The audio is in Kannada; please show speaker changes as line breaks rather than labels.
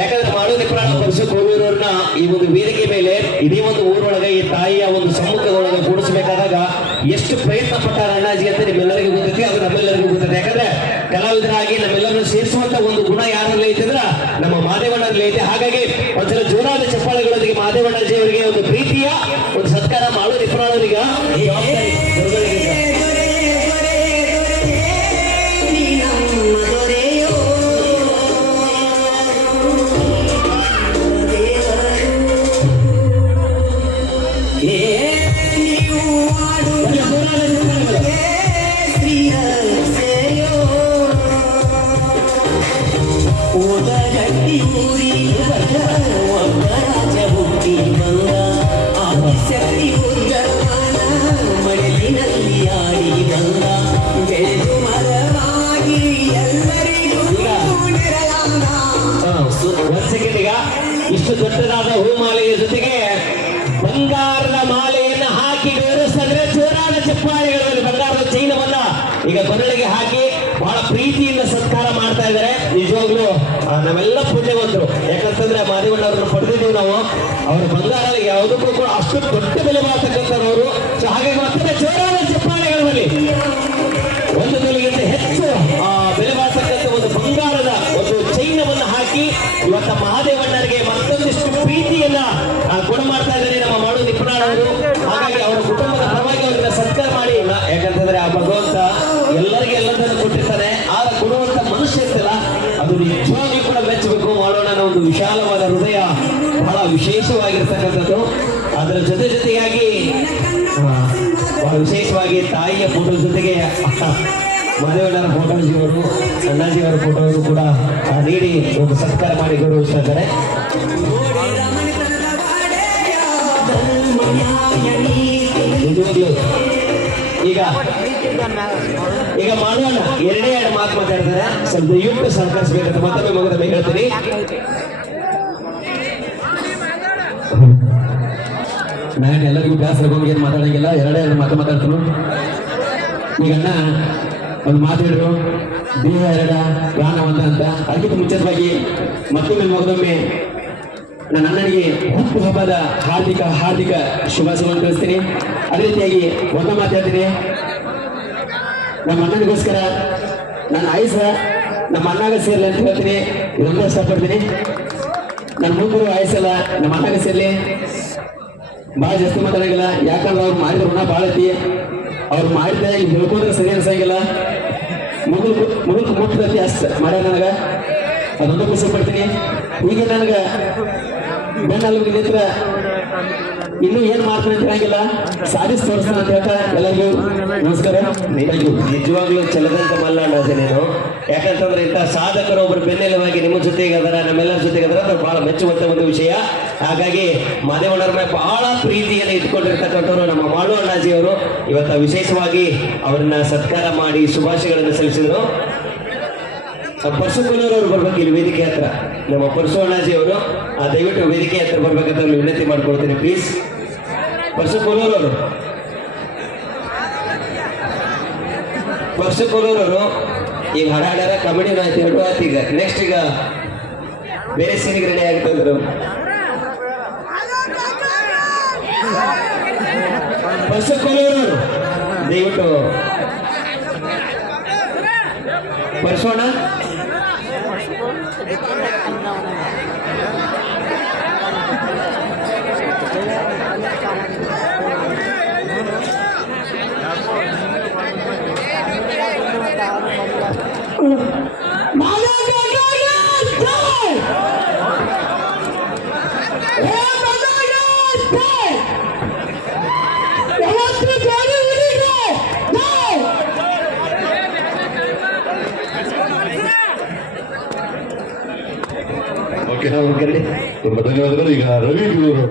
ಯಾಕಂದ್ರೆ ಮಾಡೋ ಪ್ರಾಣ ಪಕ್ಷ ಕೋವಿರವ್ರನ್ನ ಈ ಒಂದು ವೇದಿಕೆ ಮೇಲೆ ಇಡೀ ಒಂದು ಊರೊಳಗೆ ಈ ತಾಯಿಯ ಒಂದು ಸಮ್ಮುಖದೊಳಗೆ ಕೂಡಿಸಬೇಕಾದಾಗ ಎಷ್ಟು ಪ್ರಯತ್ನ ಪಟ್ಟಾರ ಅಣ್ಣಾಜಿ ಅಂತ ನಿಮ್ಮೆಲ್ಲರಿಗೂ ಗೊತ್ತೈತಿ, ಅದು ನಮ್ಮೆಲ್ಲರಿಗೂ ಗೊತ್ತೈತಿ. ಯಾಕಂದ್ರೆ ಕಲಾವಿದರಾಗಿ ನಮ್ಮೆಲ್ಲರನ್ನು ಸೇರಿಸುವಂತ ಒಂದು ಗುಣ ಯಾರಲ್ಲಿ ಐತೆ ಅಂದ್ರೆ ನಮ್ಮ ಮಾದೇವಣ್ಣನಲ್ಲಿ ಐತೆ. ಹಾಗಾಗಿ ಒಂದ್ಸಲ ಜೋರಾದ ಚಪ್ಪಾಳೆಗಳೊಂದಿಗೆ ಮಾದೇವಣ್ಣಜಿ ಅವರಿಗೆ ಒಂದು ಪ್ರೀತಿಯ, ಒಂದು ಸತ್ಕಾರ ಮಾಡೋ ನಿಪ್ರಾಣವರಿಗೆ ಒಂದ್ ಸೆಕೆಂಡ್ ಈಗ ಇಷ್ಟು ದೊಡ್ಡದಾದ ಹೂಮಾಲೆಯ ಜೊತೆಗೆ ಬಂಗಾರದ ಮಾಲೆಯನ್ನು ಹಾಕಿ ಗೌರವಿಸಿದ್ರೆ ಜೋರಾದ ಚಪ್ಪಾಳೆಗಳಲ್ಲಿ ಬಂಗಾರದ ಚೈನವನ್ನ ಈಗ ಕೊರಳಿಗೆ ಹಾಕಿ ಬಹಳ ಪ್ರೀತಿಯಿಂದ ಸತ್ಕಾರ ಮಾಡ್ತಾ ಇದ್ದಾರೆ. ನಿಜವಾಗ್ಲೂ ನಾವೆಲ್ಲ ಪುಣ್ಯವಂತರು. ಯಾಕಂತಂದ್ರೆ ಮಾದೇವಣ್ಣ ಅವ್ರನ್ನ ಪಡೆದಿದ್ದೀವಿ ನಾವು. ಅವ್ರ ಬಂಗಾರ ಯಾವುದಕ್ಕೂ ಕೂಡ ಅಷ್ಟು ದೊಡ್ಡ ಬೆಲೆ ಮಾಡ್ತಕ್ಕಂಥವ್ರು. ಸೊ ಹಾಗಾಗಿ ವಿಶಾಲವಾದ ಹೃದಯ ಬಹಳ ವಿಶೇಷವಾಗಿರ್ತಕ್ಕಂಥದ್ದು. ಅದರ ಜೊತೆ ಜೊತೆಯಾಗಿ ಬಹಳ ವಿಶೇಷವಾಗಿ ತಾಯಿಯ ಫೋಟೋ ಜೊತೆಗೆ ಮದುವೆಣ್ಣರ ಫೋಟೋಜಿಯವರು ಅಣ್ಣಾಜಿಯವರ ಫೋಟೋವನ್ನು ಕೂಡ ನೀಡಿ ಒಂದು ಸತ್ಕಾರ ಮಾಡಿ ಗೌರವಿಸ್ತಾರೆ ಈಗ ಈಗ ಮಾಡೋಣ. ಎರಡೇ ಎರಡು ಮಾತು ಮಾತಾಡ್ತಾರೆ. ಸ್ವಲ್ಪ ಯುಕ್ತ ಸಹಕರಿಸಬೇಕಂತ ಮತ್ತೊಮ್ಮೆ ಮಗದ ಹೇಳ್ತೀನಿ. ನಾನು ಎಲ್ಲರಿಗೂ ಬೇಸರ ಹೋಗಿ ಏನು ಮಾತಾಡಂಗಿಲ್ಲ. ಎರಡೇ ಎರಡು ಮಾತು ಮಾತಾಡ್ತೀನಿ. ಈಗ ಅಣ್ಣ, ಒಂದು ಮಾತು ಹೇಳಿದ್ರು ದೇಹ ಎರಡ, ಪ್ರಾಣ ಒಂದ ಅಂತ. ಅದಕ್ಕಿಂತ ಮುಂಚಿತವಾಗಿ ಮತ್ತೊಮ್ಮೆ ಮಗದೊಮ್ಮೆ ನನ್ನ ಅಣ್ಣನಿಗೆ ಹುಟ್ಟು ಹಬ್ಬದ ಹಾರ್ದಿಕ ಹಾರ್ದಿಕ ಶುಭಾಶಯವನ್ನು ತಿಳಿಸ್ತೀನಿ. ಅದೇ ರೀತಿಯಾಗಿ ಒಂದ ಮಾತಾಡ್ತೀನಿ ನಮ್ಮ ಅಣ್ಣನಿಗೋಸ್ಕರ ನನ್ನ ಆಯುಸ ನಮ್ಮ ಅಣ್ಣಾಗ ಸೇರಲಿ ಅಂತ ಹೇಳ್ತೀನಿ. ಇದೊಂದು ಇಷ್ಟಪಡ್ತೀನಿ. ನನ್ನ ಮುಂದೂ ಆಯ್ಸಲ್ಲ ನಮ್ಮ ಸೇರ್ಲಿ ಭಾಳ ಜಾಸ್ತಿ ಮಾತಾಡಂಗಿಲ್ಲ. ಯಾಕಂದ್ರೆ ಅವ್ರು ಮಾಡಿದ ಋಣ ಭಾಳ ಐತಿ. ಅವ್ರು ಮಾಡಿದ ಹೇಳ್ಕೊಂಡ್ರೆ ಸರಿ ಅನ್ಸಂಗಿಲ್ಲ. ಮುಗುಲ್ ಮುಗುಲ್ ಮುಟ್ಟದತಿ ಅಷ್ಟ ಮಾಡ್ಯಾರ ನನಗ. ಅದೊಂದು ಖುಷಿ ಪಡ್ತೀನಿ. ಈಗ ನನಗ ಬೆನ್ನಲ್ಲಿ ನಿಂತ್ರ ಇನ್ನೂ ಏನ್ ಮಾಡ್ತಾನೆ ಅಂತ ಹೇಳಂಗಿಲ್ಲ. ಸಾಧಿಸಿ ಅಂತ ಹೇಳ್ತಾ ಎಲ್ಲರಿಗೂ ನಮಸ್ಕಾರ. ನಿಜವಾಗ್ಲೂ ಚಲದಂತ ಮಲ್ಲಣ್ಣ ನೀನು. ಯಾಕಂತಂದ್ರೆ ಇಂಥ ಸಾಧಕರು ಒಬ್ಬರು ಬೆನ್ನೆಲುವಾಗಿ ನಿಮ್ಮ ಜೊತೆಗೆ ಅದರ, ನಮ್ಮೆಲ್ಲರ ಜೊತೆಗೆ ಅದರ, ಅದು ಬಹಳ ಮೆಚ್ಚುವಂತ ಒಂದು ವಿಷಯ. ಹಾಗಾಗಿ ಮಾದೇವಣ್ಣರ ಮೇಲೆ ಬಹಳ ಪ್ರೀತಿಯನ್ನು ಇಟ್ಕೊಂಡಿರ್ತಕ್ಕಂಥವ್ರು ನಮ್ಮ ಮಾಡು ಅಣ್ಣಾಜಿಯವರು. ಇವತ್ತ ವಿಶೇಷವಾಗಿ ಅವರನ್ನ ಸತ್ಕಾರ ಮಾಡಿ ಶುಭಾಶಯಗಳನ್ನು ಸಲ್ಲಿಸಿದ್ರು. ಪರಶು ಕೊಲ್ಲೂರವ್ರು ಬರ್ಬೇಕು ಇಲ್ಲಿ ವೇದಿಕೆ ಹತ್ರ. ನಮ್ಮ ಪರಶು ಅಣ್ಣಾಜಿ ಅವರು ದಯವಿಟ್ಟು ವೇದಿಕೆ ಹತ್ರ ಬರ್ಬೇಕಂತ ವಿನಂತಿ ಮಾಡ್ಕೊಳ್ತೀನಿ ಪ್ಲೀಸ್ ವರ್ಷ ಕೊಲೂರವರು. ವರ್ಷ ಕೊಲೂರವರು ಈಗ ಹಾಡ ಹಾಡ್ಯಾರ ಕಬಡ್ಡಿ ಆಯ್ತು, ಎರಡು ಆಯ್ತು ಈಗ. ನೆಕ್ಸ್ಟ್ ಈಗ ಬೇರೆ ಸೀನಿಗೆ ರೆಡಿ ಆಗ್ತಂದ್ರು ಪಕ್ಷ ಕೊಲೂರವರು, ದಯವಿಟ್ಟು. ಪರಶೋಣ
ಓಕೆ ನಾವು ತುಂಬ ಧನ್ಯವಾದಗಳು ಈಗ ರವಿ ಗುರು